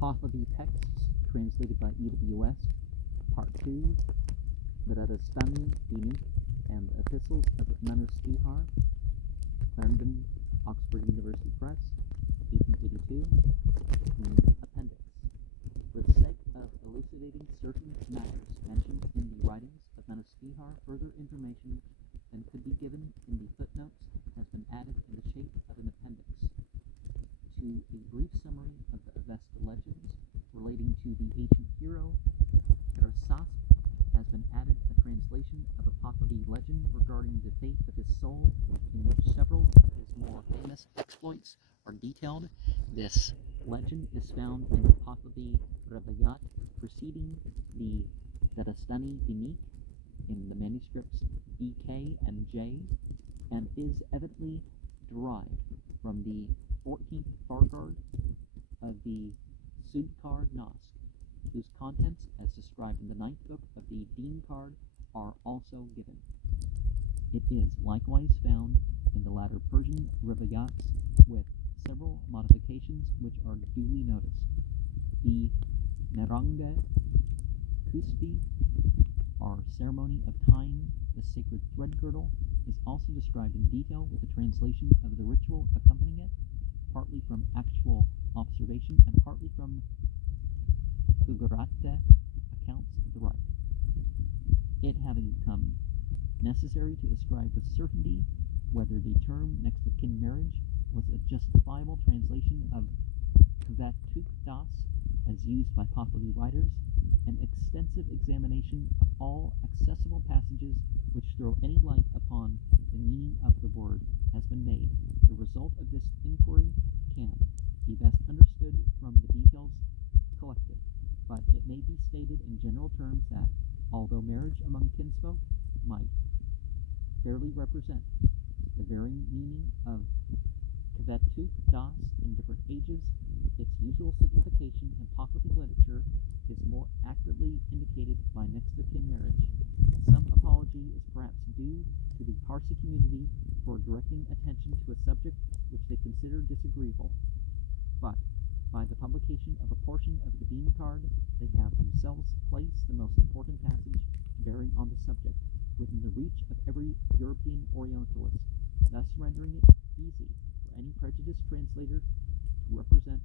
Pahlavi texts translated by EWS, Part 2, the Zoroastrianism, and Epistles of Manus Ihar, Clarendon, Oxford University Press, 1882, Appendix. For the sake of elucidating certain matters mentioned in the writings of Manus Ihar, further information than could be given in the footnotes has been added in the shape of an appendix to a brief summary of the Avesta legends relating to the ancient hero Zoroastrianism. Has been added a translation of a Pahlavi legend regarding the fate of his soul, in which several of his more famous exploits are detailed. This legend is found in the Pahlavi Rivayat preceding the Zoroastrianism in the manuscripts EK and J, and is evidently derived from the 14th Fargard of the Sudkar Nask, whose contents, as described in the 9th book of the Dean Card, are also given. It is likewise found in the latter Persian Rivayats, with several modifications which are duly noticed. The Naranga Kusti, or ceremony of tying the sacred thread girdle, is also described in detail with a translation of the ritual accompanying it, partly from actual observation and partly from Gujarati accounts of the rite. It having become necessary to ascribe with certainty whether the term next of kin marriage was a justifiable translation of Kvatuk Das as used by Pahlavi writers, an extensive examination of all accessible passages which throw any light upon the meaning of the word has been made. The result of this inquiry can be best understood from the details collected, but it may be stated in general terms that, although marriage among kinsfolk might fairly represent the varying meaning of Kvatuk Das in different ages, its usual signification in Pahlavi literature is more accurately indicated by next of kin marriage. Some apology is perhaps due to the Parsi community for directing attention to a subject which they consider disagreeable, but by the publication of a portion of the Dean Card, they have themselves placed the most important passage bearing on the subject within the reach of every European Orientalist, thus rendering it easy for any prejudiced translator to represent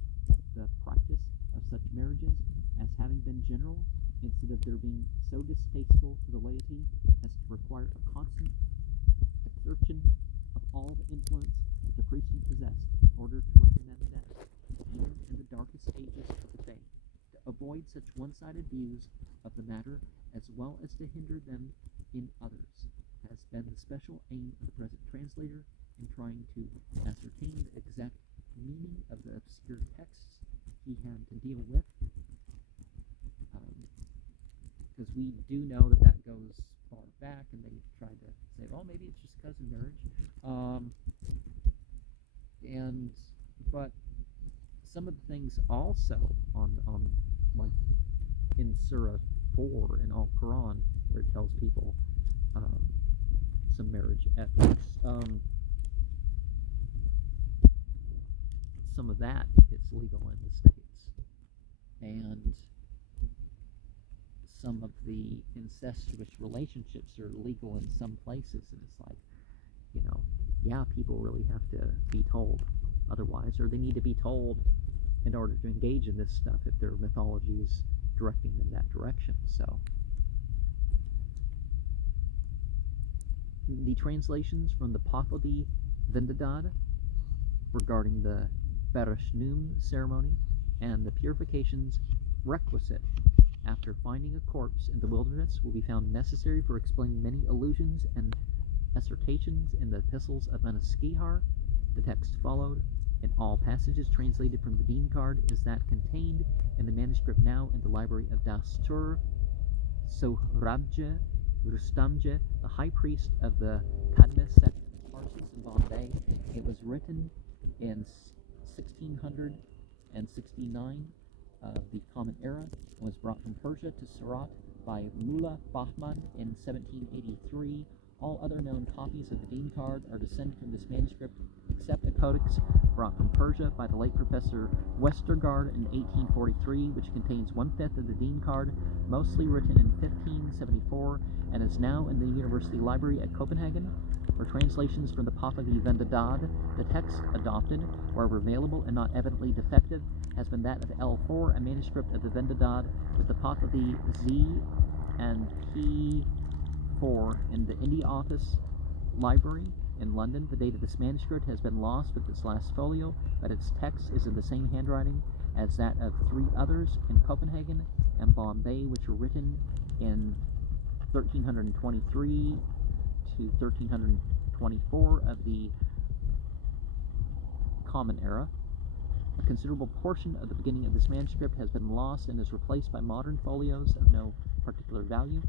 the practice of such marriages as having been general, instead of their being so distasteful to the laity as to require a constant exertion of all the influence that the priesthood possessed in order to recommend them, even in the darkest ages of the faith, to avoid such one-sided views of the matter as well as to hinder them in others, has been the special aim of the present translator in trying to ascertain the exact meaning of the obscure texts he had to deal with, because we do know that that goes far back, and they tried to say, well, maybe it's just cousin marriage, but some of the things also on like in Surah 4 in Al Quran, where it tells people some marriage ethics, some of that is legal in the States, and some of the incestuous relationships are legal in some places, and it's like, yeah, people really have to be told otherwise, or they need to be told in order to engage in this stuff if their mythology is directing them that direction. So the translations from the Pahlavi Vendadad regarding the Barishnum ceremony and the purifications requisite after finding a corpse in the wilderness will be found necessary for explaining many allusions and assertions in the epistles of Manus Ihar. The text followed in all passages translated from the Dean Card is that contained in the manuscript now in the library of Dastur Sohrabje Rustamje, the high priest of the Kadma sect of Parsis in Bombay. It was written in 1669 of the Common Era, and was brought from Persia to Surat by Mullah Bahman in 1783. All other known copies of the Dean Card are descended from this manuscript except a codex brought from Persia by the late Professor Westergaard in 1843, which contains 1/5 of the Dean card, mostly written in 1574, and is now in the University Library at Copenhagen. For translations from the Pahlavi Vendadad, the text adopted, wherever available and not evidently defective, has been that of L4, a manuscript of the Vendadad with the Pahlavi Z and P4 in the India Office Library in London. The date of this manuscript has been lost with its last folio, but its text is in the same handwriting as that of 3 others in Copenhagen and Bombay, which were written in 1323 to 1324 of the Common Era. A considerable portion of the beginning of this manuscript has been lost and is replaced by modern folios of no particular value.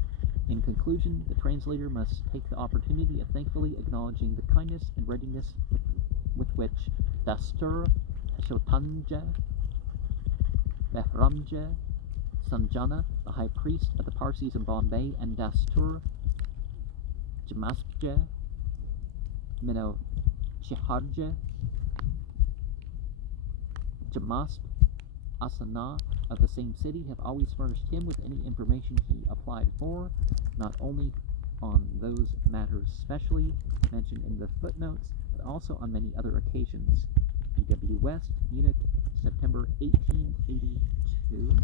In conclusion, the translator must take the opportunity of thankfully acknowledging the kindness and readiness with which Dastur, Shotanja, Behramja, Sanjana, the high priest of the Parsis in Bombay, and Dastur, Jamaspja, Mino Chiharja, Jamasp, Asana of the same city have always furnished him with any information he applied for, not only on those matters specially mentioned in the footnotes, but also on many other occasions. E.W. West, Munich, September 1882.